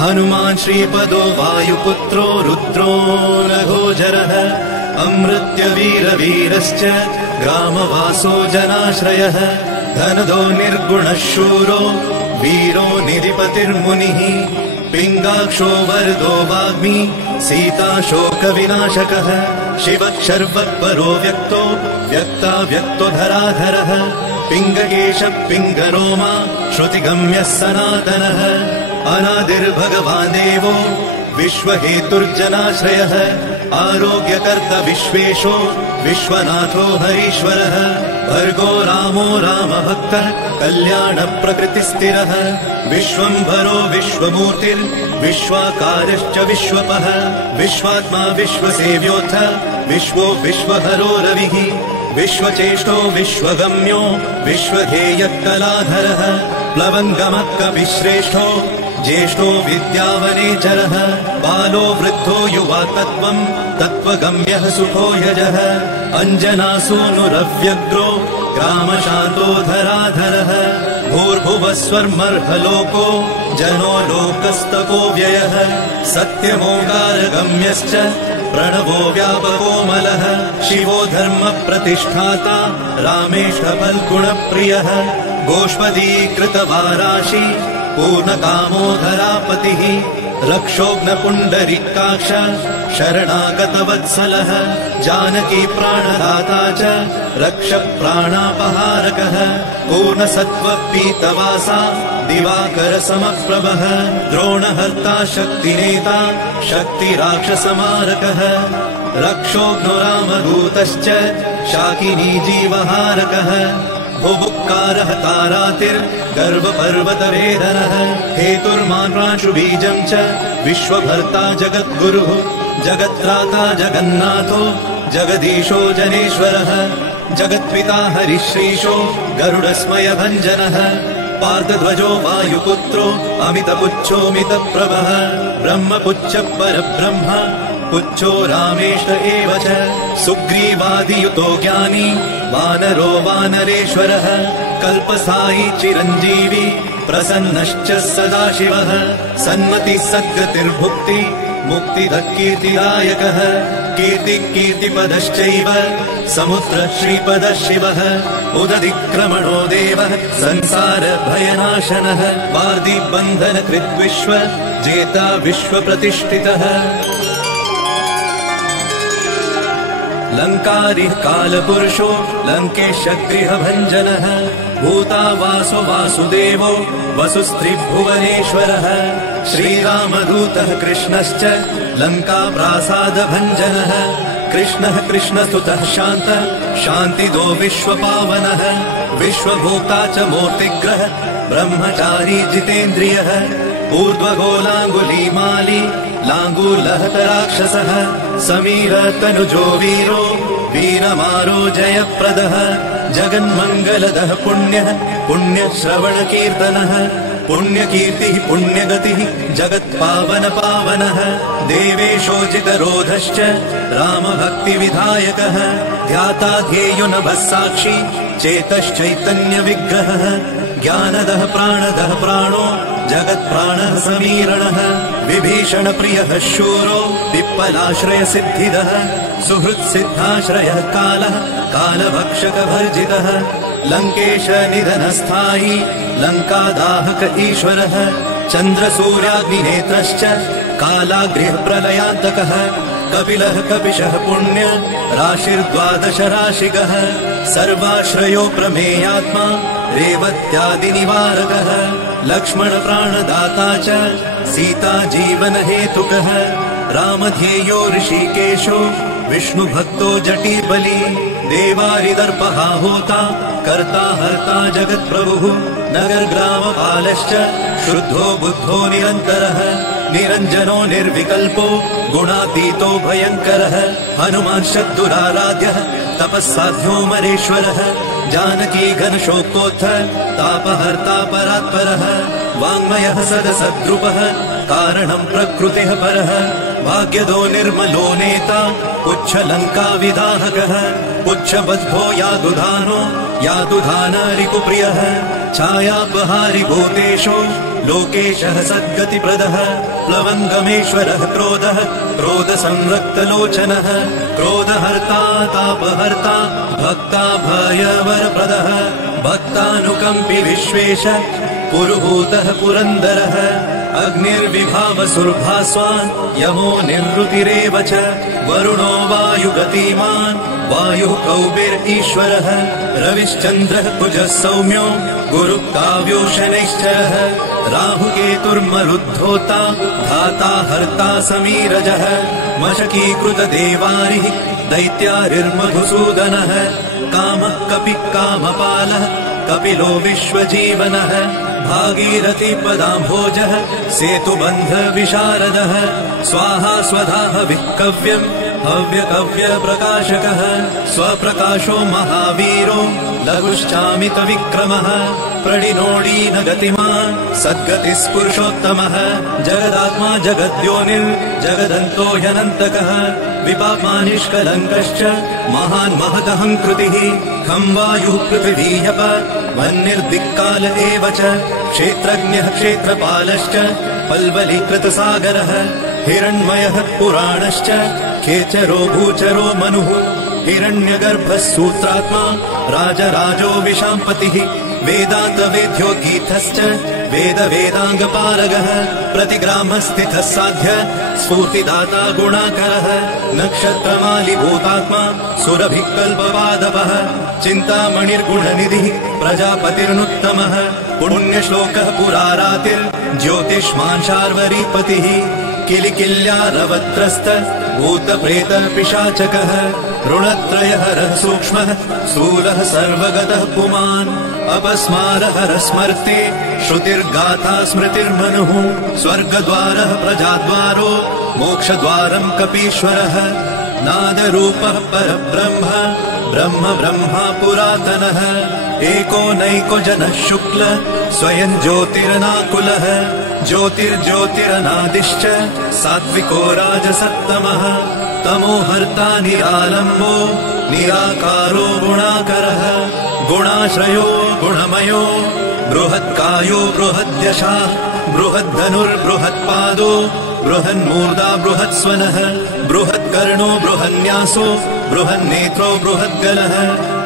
हनुमान् श्रीपदो वायुपुत्रो रुद्रो नघोजरः अमृत्य वीरवीरश्च ग्रामवासो जनाश्रयः धनदो निर्गुणः शूरो वीरो निधिपतिर्मुनिः पिङ्गाक्षो वरदो वाग्मी सीताशोकविनाशकः शिवः शर्वत्परो व्यक्तो व्यक्तो धराधरः पिङ्गकेशः पिङ्गरोमा श्रुतिगम्यः सनातनः अनादिर्भगवान् देवो विश्वहेतुर्जनाश्रयः आरोग्यकर्ता विश्वेशो विश्वनाथो हरीश्वरः भर्गो रामो रामभक्तः कल्याणप्रकृतिस्थिरः विश्वम्भरो विश्वमूर्तिर्विश्वाकारश्च विश्वपः विश्वात्मा विश्वसेव्योऽथ विश्वो विश्वहरो रविः विश्वचेष्टो विश्वगम्यो विश्वधेयः कलाधरः प्लवङ्गमः कविश्रेष्ठो ज्येष्ठो विद्यावनेचरः बालो वृद्धो युवा तत्त्वगम्यः सुखो यजः अञ्जनासूनुरव्यग्रो ग्रामशान्तो धराधरः भूर्भुवस्वर्मर्हलोको जनो लोकस्तको व्ययः सत्यमोङ्कारगम्यश्च प्रणवो व्यापकोमलः शिवो धर्मप्रतिष्ठाता रामेशफल्गुणप्रियः गोष्पदीकृतवाराशि पूर्णकामोधरापतिः रक्षोघ्नपुण्डरीकाक्ष शरणागतवत्सलः जानकी प्राणदाता च रक्षप्राणापहारकः पूर्णसत्त्वपीतवासा दिवाकरसमप्रभः द्रोणहर्ता शक्तिनेता शक्तिराक्षसमारकः रक्षोघ्नो रामदूतश्च शाकिनी जीवहारकः भुभुक्कारः तारातिर्गर्वपर्वतवेदनः हेतुर्मान्राशुबीजम् च विश्वभर्ता जगद्गुरुः जगत्राता जगन्नाथो जगदीशो जनेश्वरः जगत्पिता हरिश्रीशो गरुडस्मयभञ्जनः पार्थध्वजो वायुपुत्रो अमितपुच्छोऽमितप्रभः ब्रह्मपुच्छ परब्रह्म पुच्छो रामेश एव च सुग्रीवादियुतो ज्ञानी वानरो वानरेश्वरः कल्पसायी चिरञ्जीवी प्रसन्नश्च सदाशिवः सन्मतिः सद्गतिर्भुक्ति मुक्तिदः कीर्तिदायकः कीर्तिपदश्चैव समुद्र श्रीपदः शिवः उदधिक्रमणो देवः संसारभयनाशनः वार्धिबन्धनकृद्विश्व जेता विश्वप्रतिष्ठितः लङ्कारिः कालपुरुषो लङ्केशगृहभञ्जनः भूतावासो वासुदेवो वसुस्त्रिभुवनेश्वरः श्रीरामदूतः कृष्णश्च लङ्काप्रासादभञ्जनः कृष्णः कृष्णस्तुतः शान्तः शान्तिदो विश्वपावनः विश्वभोक्ता च मूर्तिग्रह ब्रह्मचारी जितेन्द्रियः ऊर्ध्वगोलाङ्गुलीमाली लाङ्गूलहतराक्षसः समीरतनुजो वीरो वीरमारो जयप्रदः जगन्मङ्गलदः पुण्यः पुण्यश्रवणकीर्तनः पुण्यकीर्तिः पुण्यगतिः जगत्पावनपावनः देवेशोचितरोधश्च रामभक्तिविधायकः ध्याता ध्येयो नभः साक्षी चेतश्चैतन्यविग्रहः ज्ञानदः प्राणदः प्राणो जगत्प्राणः समीरणः विभीषणप्रियः शूरो पिप्पलाश्रयसिद्धिदः सुहृत्सिद्धाश्रयः कालः कालभक्षकभर्जितः लङ्केशनिधनस्थायी लङ्कादाहक ईश्वरः चन्द्रसूर्याग्निनेत्रश्च कालाग्निप्रलयान्तकः कपिलः कपिशः पुण्य राशिर्द्वादश राशिगः सर्वाश्रयो प्रमेयात्मा रेवत्यादिनिवारकः लक्ष्मणप्राणदाता च सीता जीवनहेतुकः रामध्येयो ऋषिकेशो विष्णुभक्तो जटिबली देवारिदर्पः होता कर्ता हर्ता जगत्प्रभुः नगरग्रामपालश्च शुद्धो बुद्धो निरन्तरः निरञ्जनो निर्विकल्पो गुणातीतो भयङ्करः हनुमान् शत्रुराराध्यः तपःसाध्यो मरेश्वरः जानकी घनशोकोत्थ तापहर्ता परात्परः वाङ्मयः सदसद्रुपः कारणं प्रकृतिः परः भाग्यदो निर्मलो नेता पुच्छलङ्काविदाहकः पुच्छबद्धो यादुधानो यादुधानरिपुप्रियः छायापहारि भूतेषु लोकेशः सद्गतिप्रदः प्लवङ्गमेश्वरः क्रोधः क्रोधसंरक्तलोचनः क्रोधहर्ता तापहर्ता भक्ताभयवरप्रदः भक्तानुकम्पि विश्वेश पुरुहूतः पुरन्दरः अग्निर्विभावसुर्भास्वान् यमो निर्वृतिरेव च वरुणो वायुगतिमान् वायुः कौबिर्ईश्वरः रविश्चन्द्रः कुजः सौम्यो गुरुः काव्यो शनैश्चरः राहुकेतुर्मरुद्धोता धाता हर्ता समीरजः मशकीकृतदेवारिः दैत्यारिर्मधुसूदनः कामः कपिः कामपालः कपिलो विश्वजीवनः भागीरथी पदाम्भोजः सेतुबन्धविशारदः स्वाहा स्वधाः विकव्यम् हव्यकव्यप्रकाशकः स्वप्रकाशो महावीरो लघुश्चामितविक्रमः प्रडिनोडीन गतिमान् सद्गतिस्पुरुषोत्तमः जगदात्मा जगद्योनिर्जगदन्तो ह्यनन्तकः विपापानिष्कलङ्कश्च महान् महदहङ्कृतिः खं वायुः पृथिवीयप वह्निर्दिक्काल एव च क्षेत्रज्ञः क्षेत्रपालश्च पल्वलीकृतसागरः हिरण्मयः पुराणश्च खेचरो भूचरो मनुः हिरण्यगर्भः सूत्रात्मा राजराजो विशाम्पतिः वेदान्तवेद्यो गीतश्च वेदवेदाङ्गपारगः प्रतिग्रामस्थितः साध्य स्फूर्तिदाता गुणाकरः नक्षत्रमालिभूतात्मा सुरभिकल्पपादपः चिन्तामणिर्गुणनिधिः प्रजापतिर्नुत्तमः पुण्यश्लोकः पुरारातिर्ज्योतिष्मान् शार्वरीपतिः किलिकिल्यारवत्रस्त भूतप्रेत पिशाचकः ऋणत्रयहरः सूक्ष्मः स्थूलः सर्वगतः पुमान् अपस्मारहरः स्मर्ते श्रुतिर्गाथा स्मृतिर्मनुः स्वर्गद्वारः प्रजाद्वारो मोक्षद्वारम् कपीश्वरः नादरूपः परब्रह्म ब्रह्म ब्रह्मा पुरातनः एको नैको जनः शुक्ल स्वयं ज्योतिरनाकुलः ज्योतिर्ज्योतिरनादिश्च सात्विको राजसत्तमः तमोहर्ता निरालम्बो निराकारो गुणाकरः गुणाश्रयो गुणमयो बृहत्कायो बृहद्यशाः बृहद्धनुर्बृहत्पादो बृहन्मूर्धा बृहत्स्वनः बृहत्कर्णो बृहन्यासो बृहन्नेत्रो बृहद्गलः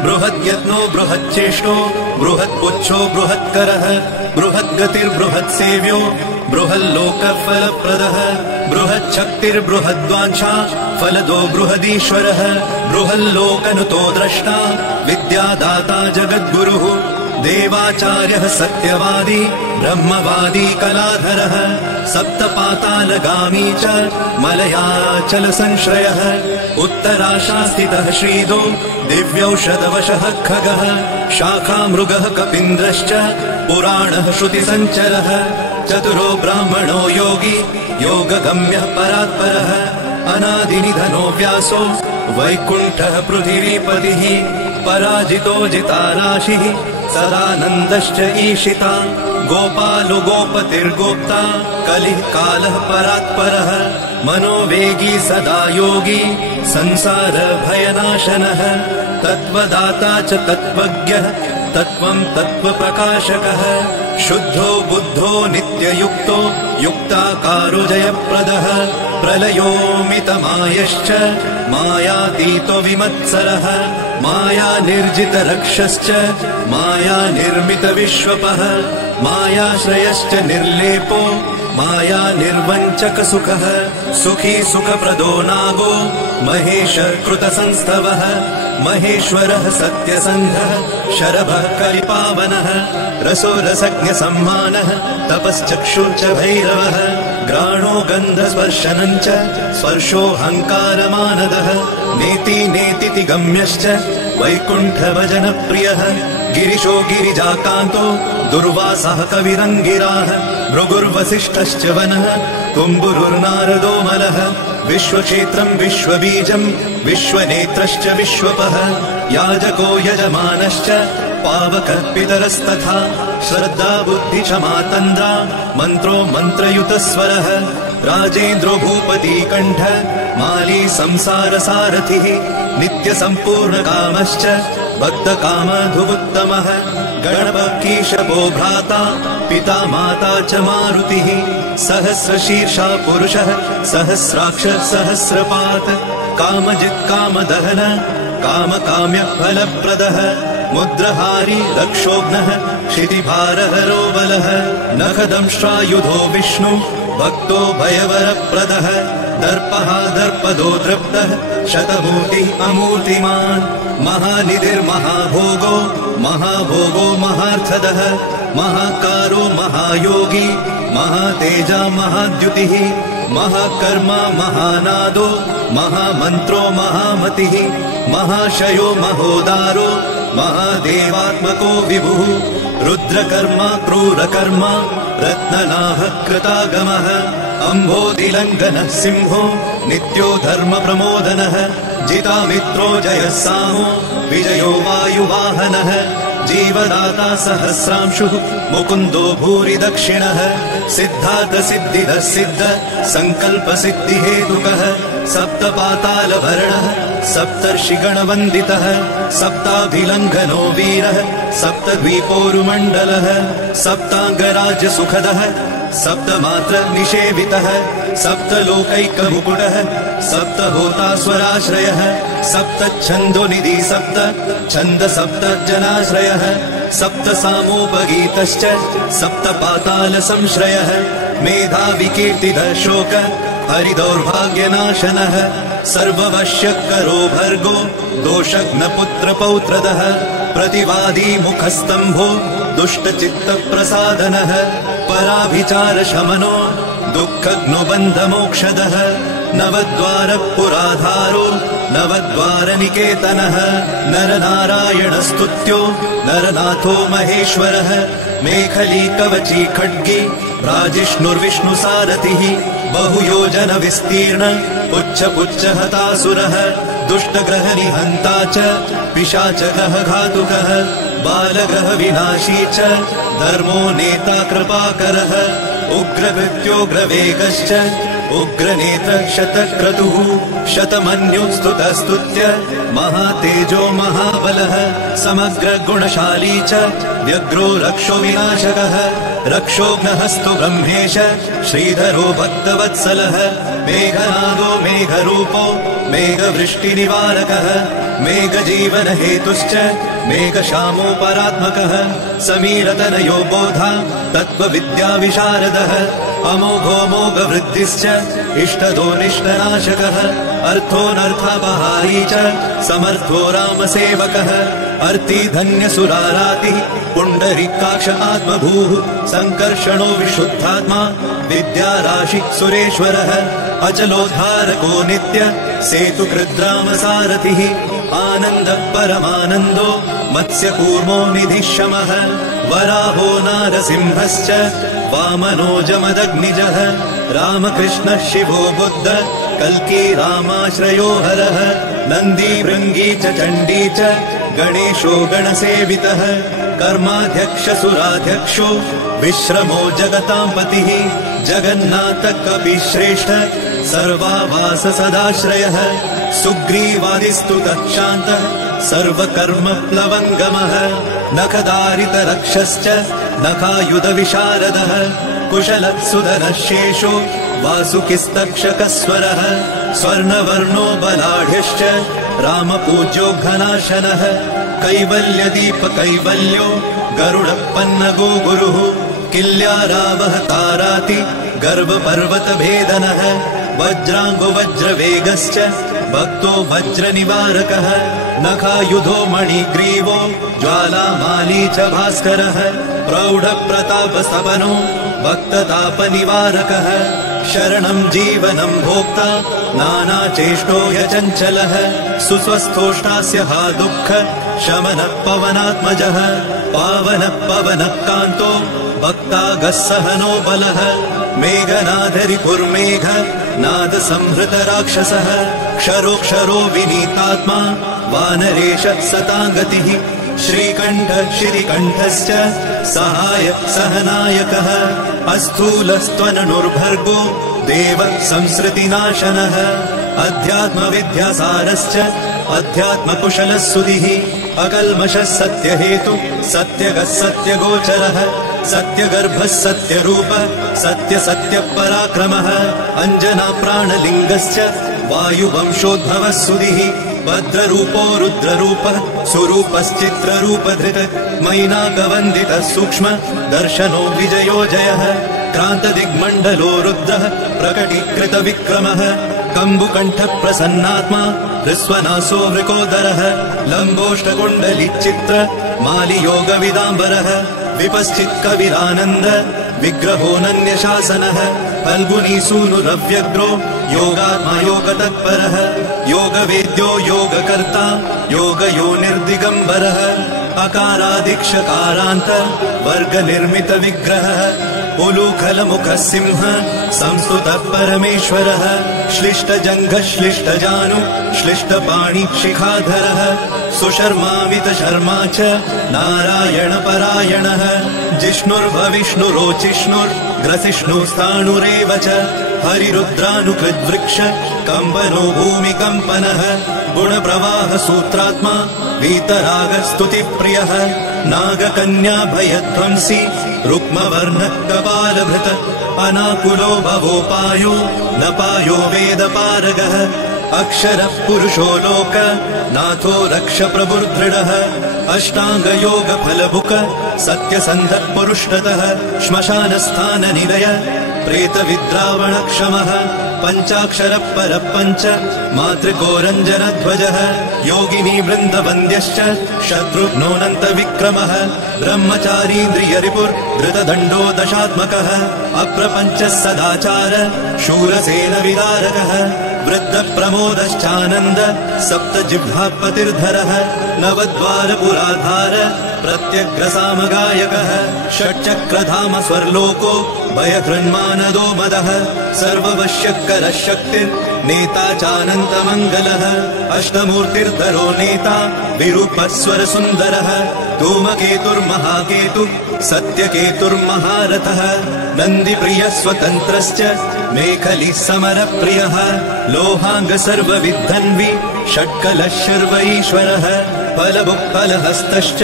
बृहद्यत्नो बृहच्चेष्टो बृहत्पुच्छो बृहत्करः बृहद्गतिर्बृहत्सेव्यो बृहल्लोकफलप्रदः बृहच्छक्तिर्बृहद्वाञ्छा फलदो बृहदीश्वरः बृहल्लोकनुतो द्रष्टा विद्यादाता जगद्गुरुः देवाचार्यः सत्यवादी ब्रह्मवादी कलाधरः सप्तपातालगामी च मलयाचल संश्रयः उत्तराशास्थितः श्रीदो दिव्यौषधवशः खगः शाखामृगः कपीन्द्रश्च पुराणः श्रुतिसञ्चरः चतुरो ब्राह्मणो योगी योगगम्यः परात्परः अनादिनिधनो व्यासो वैकुण्ठः पृथिवीपतिः पराजितो जिताराशिः सदानन्दश्च ईशिता गोपालो गोपतिर्गोप्ता कलिः कालः परात्परः मनोवेगी सदा योगी संसार भयनाशनः तत्त्वदाता च तत्त्वज्ञः तत्त्वं तत्त्वप्रकाशकः शुद्धो बुद्धो नित्ययुक्तो युक्ताकारो जयप्रदः प्रलयोमितमायश्च मायातीतो विमत्सरः माया निर्जितरक्षश्च माया निर्मितविश्वपः मायाश्रयश्च निर्लेपो माया निर्वञ्चकसुखः सुखी सुखप्रदो नागो महेश कृतसंस्थवः महेश्वरः सत्यसन्धः शरभः कलिपावनः रसो रसज्ञसम्मानः तपश्चक्षुर्च भैरवः घ्राणो गन्धस्पर्शनञ्च स्पर्शोऽहङ्कारमानदः नेति नेतिति गम्यश्च वैकुण्ठभजनप्रियः गिरिशो गिरिजाकान्तो दुर्वासः कविरङ्गिराः भृगुर्वसिष्ठश्च वनः तुम्बुरुर्नारदो मलः विश्वक्षेत्रम् विश्वबीजम् विश्वनेत्रश्च विश्वपः याजको यजमानश्च पावकः पितरस्तथा श्रद्धा बुद्धि क्षमा तन्द्रा मन्त्रो मन्त्रयुतस्वरः राजेन्द्रो भूपती कण्ठ माली संसारसारथिः नित्यसम्पूर्णकामश्च भक्तकामधुवुत्तमः गणपकीशपो भ्राता पिता माता च मारुतिः सहस्रशीर्षा पुरुषः सहस्राक्ष सहस्रपात् कामजित् कामदहन कामकाम्यफलप्रदः मुद्रहारी रक्षोघ्नः क्षितिभारहरो बलः नखदंष्ट्रायुधो विष्णु भक्तो भयवरप्रदः दर्पः दर्पदो दृप्तः शतमूर्तिः अमूर्तिमान् महानिधिर्महाभोगो महाभोगो महार्थदः महाकारो महायोगी महातेजा महाद्युतिः महाकर्मा महानादो महामन्त्रो महामतिः महाशयो महोदारो महादेवात्मको विभुः रुद्रकर्मा क्रूरकर्मा रत्ननाभः कृतागमः अम्भोधिलङ्घनः सिंहो नित्यो धर्मप्रमोदनः जितामित्रो जयः सामो विजयो वायुवाहनः जीवदाता सहस्रांशुः मुकुन्दो भूरि दक्षिणः सिद्धार्थ सिद्धिदः सिद्ध सङ्कल्प सिद्धिहेतुकः सप्तपातालभरणः सप्तर्षिगणवन्दितः सप्ताभिलङ्घनो वीरः सप्तद्वीपोरुमण्डलः सप्ताङ्गराजसुखदः सप्तमात्र निषेवितः सप्तलोकैकमुकुटः सप्तहोतास्वराश्रयः सप्तच्छन्दोनिधि सप्त छन्द सप्त जनाश्रयः सप्तसामोपगीतश्च सप्तपातालसंश्रयः मेधाविकीर्तिदः शोक हरिदौर्भाग्यनाशनः सर्ववश्यकरो भर्गो दोषघ्नपुत्रपौत्रदः प्रतिवादी मुखस्तम्भो दुष्टचित्तप्रसादनः पराभिचारशमनो दुःखघ्नुबन्धमोक्षदः नवद्वारपुराधारो नवद्वारनिकेतनः नरनारायणस्तुत्यो नरनाथो महेश्वरः मेखलीकवची खड्गी राजिष्णुर्विष्णुसारथिः बहुयोजन विस्तीर्ण पुच्छ हतासुरः दुष्टग्रहनिहन्ता च पिशाचकः घातुकः बालग्रह विनाशी च धर्मो नेता कृपाकरः उग्रकृत्योग्रवेगश्च उग्रनेत्र शतक्रतुः शतमन्युस्तुतस्तुत्य महातेजो महाबलः समग्रगुणशाली च व्यग्रो रक्षो विनाशकः रक्षोघ्नहस्तु ब्रह्मेश श्रीधरो भक्तवत्सलः मेघनादो मेघरूपो मेघवृष्टिनिवारकः मेघजीवनहेतुश्च मेघशामो परात्मकः समीरतनयो बोधा तत्त्वविद्याविशारदः अमोघो मोघवृद्धिश्च इष्टदो निष्टनाशकः अर्थोऽनर्थापहारी च समर्थो रामसेवकः अर्तिधन्यसुरारातिः पुण्डरीकाक्ष आत्मभूः सङ्कर्षणो विशुद्धात्मा विद्याराशि सुरेश्वरः अचलोद्धारको नित्य सेतुकृद्रामसारथिः आनन्दः परमानन्दो मत्स्यकूर्मो निधिशमः वराहो नारसिंहश्च वामनो जमदग्निजः रामकृष्णः शिवो बुद्ध कल्की रामाश्रयो हरः नन्दी भृङ्गी च चण्डी च गणेशो गणसेवितः कर्माध्यक्ष सुराध्यक्षो विश्रमो जगतां पतिः जगन्नाथ कपिश्रेष्ठ सर्वावास सदाश्रयः सुग्रीवादिस्तुतः शान्तः सर्वकर्मप्लवङ्गमः नखदारितरक्षश्च नखायुधविशारदः कुशलः सुधरः शेषो वासुकिस्तक्षकस्वरः स्वर्णवर्णो बलाढ्यश्च रामपूज्यो घनाशनः कैवल्यदीपकैवल्यो गरुडपन्नगो गुरुः किल्यारावः ताराति गर्भपर्वतभेदनः वज्राङ्गो वज्रवेगश्च भक्तो वज्रनिवारकः नखायुधो मणिग्रीवो ज्वालामाली च भास्करः प्रौढप्रतापस्तपनो भक्ततापनिवारकः शरणं जीवनं भोक्ता नानाचेष्टो ह्यचञ्चलः सुस्वस्थोष्टास्य हा दुःख शमनः पवनात्मजः पावनः पवनः कान्तो भक्तागः सहनो बलः मेघनादरिपुर्मेघ नादसंहृतराक्षसः क्षरोक्षरो विनीतात्मा वानरेशः सताङ्गतिः श्रीकण्ठः श्रीकण्ठश्च सहाय सहनायकः अस्थूलस्त्वननुर्भर्गो देवः संसृतिनाशनः अध्यात्मविद्यासारश्च अध्यात्मकुशलः सुधिः अकल्मषः सत्यहेतु सत्यगः सत्यगोचरः सत्यगर्भः सत्यरूपः सत्यपराक्रमः अंजना प्राणलिङ्गश्च वायुवंशोद्भवः सुधिः भद्ररूपो रुद्ररूपः सुरूपश्चित्ररूपधृत् मैनाकवन्दितः सूक्ष्म दर्शनो विजयो जयः क्रान्तदिग्मण्डलो रुद्रः प्रकटीकृतविक्रमः कम्बुकण्ठः प्रसन्नात्मा हृस्वनासो वृकोदरः लम्बोष्टकुण्डलिचित्र मालियोगविदाम्बरः विपश्चित्कविरानन्द विग्रहोऽनन्यशासनः फल्गुनीसूनुरव्यग्रो योगात्मा योगतत्परः योगवेद्यो योगकर्ता योगयोनिर्दिगम्बरः अकारादिक्षकारान्त वर्गनिर्मितविग्रहः उलूखलमुखः सिंह संस्तुतः परमेश्वरः श्लिष्टजङ्घः श्लिष्टजानु श्लिष्टपाणि शिखाधरः सुशर्मावितशर्मा च नारायणपरायणः जिष्णुर्भविष्णुरोचिष्णुर्ग्रसिष्णुस्ताणुरेव च हरिरुद्रानुकृद्वृक्ष कम्पनो भूमिकम्पनः गुणप्रवाह सूत्रात्मा वीतरागस्तुतिप्रियः नागकन्या भयध्वंसी रुक्मवर्णः कपालभृत अनाकुलो भवोपायो न पायो वेदपारगः अक्षरः पुरुषो लोक नाथो रक्ष प्रभुर्दृढः अष्टाङ्गयोगफलभुक सत्यसन्धः पुरुषतः श्मशानस्थाननिलय प्रेतविद्रावणक्षमः पञ्चाक्षरः परः पञ्च मातृकोरञ्जनध्वजः योगिनी वृन्दवन्द्यश्च शत्रुघ्नोऽनन्तविक्रमः ब्रह्मचारीन्द्रियरिपुर्धृतदण्डो दशात्मकः अप्रपञ्चः सदाचार शूरसेनविदारकः वृद्धप्रमोदश्चानन्द सप्तजिह्वापतिर्धरः नवद्वारपुराधार प्रत्यग्रसामगायकः षट्चक्रधाम स्वर्लोको भयहृन्मानदो मदः सर्ववश्यकरः शक्तिर्नेता चानन्तमङ्गलः अष्टमूर्तिर्धरो नेता विरूपस्वरसुन्दरः धूमकेतुर्महाकेतु सत्यकेतुर्महारथः नन्दिप्रियः स्वतन्त्रश्च मेखली समरप्रियः लोहाङ्ग सर्वविद्धन्वि षट्कलः शर्व ईश्वरः फलभुक्फलहस्तश्च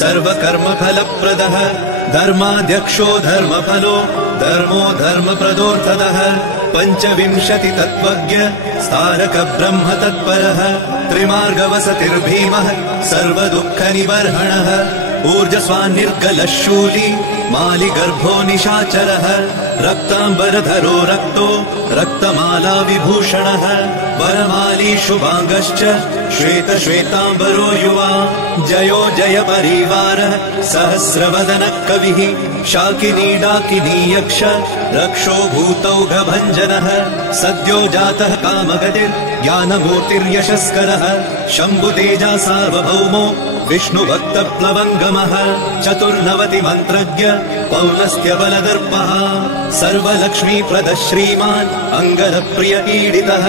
सर्वकर्मफलप्रदः धर्माध्यक्षो धर्मफलो धर्मो धर्मप्रदोऽर्थतः पञ्चविंशति तत्त्वज्ञ स्तारक ब्रह्म तत्परः त्रिमार्गवसतिर्भीमः सर्वदुःखनिबर्हणः ऊर्जस्वान्निर्गलः शूली मालिगर्भो निशाचरः रक्ताम्बरधरो रक्तो रक्तमाला विभूषणः वरमाली शुभाङ्गश्च श्वेतश्वेताम्बरो युवा जयो जय परिवारः सहस्रवदनः कविः शाकिनी डाकिनी यक्ष रक्षो भूतौघभञ्जनः सद्यो जातः कामगतिर्ज्ञानमूर्तिर्यशस्करः शम्भुतेजा सार्वभौमो विष्णुभक्तप्लवङ्गमः चतुर्नवति मन्त्रज्ञ पौलस्त्यबलदर्पः सर्वलक्ष्मीप्रदः श्रीमान् अङ्गदप्रिय ईडितः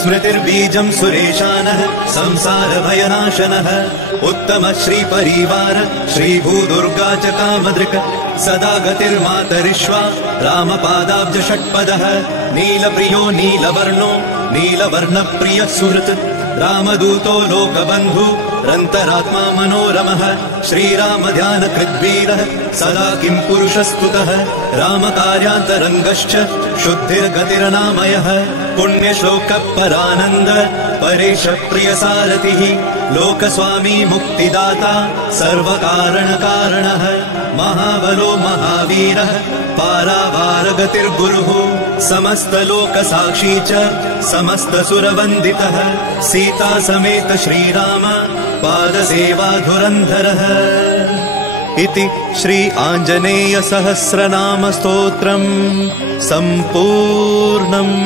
स्मृतिर्बीजं सुरेशानः संसारभयनाशनः उत्तम श्रीपरिवार श्रीभूदुर्गा च कामदृक् सदा गतिर्मातरिष्वा रामपादाब्ज षट्पदः नीलप्रियो नीलवर्णो नीलवर्णप्रियः सुहृत् रामदूतो लोकबन्धु रन्तरात्मा मनोरमः श्रीरामध्यानकृद्वीरः सदा किं पुरुषस्तुतः रामकार्यान्तरङ्गश्च शुद्धिर्गतिरनामयः पुण्यश्लोकपरानन्द परेश प्रियसारथिः लोकस्वामी मुक्तिदाता सर्वकारणकारणः महाबलो महावीरः पारावारगतिर्गुरुः समस्तलोकसाक्षी च समस्तसुरवन्दितः सीता समेत श्रीराम पादसेवाधुरन्धरः इति श्री आञ्जनेय सहस्रनाम स्तोत्रम् सम्पूर्णम्।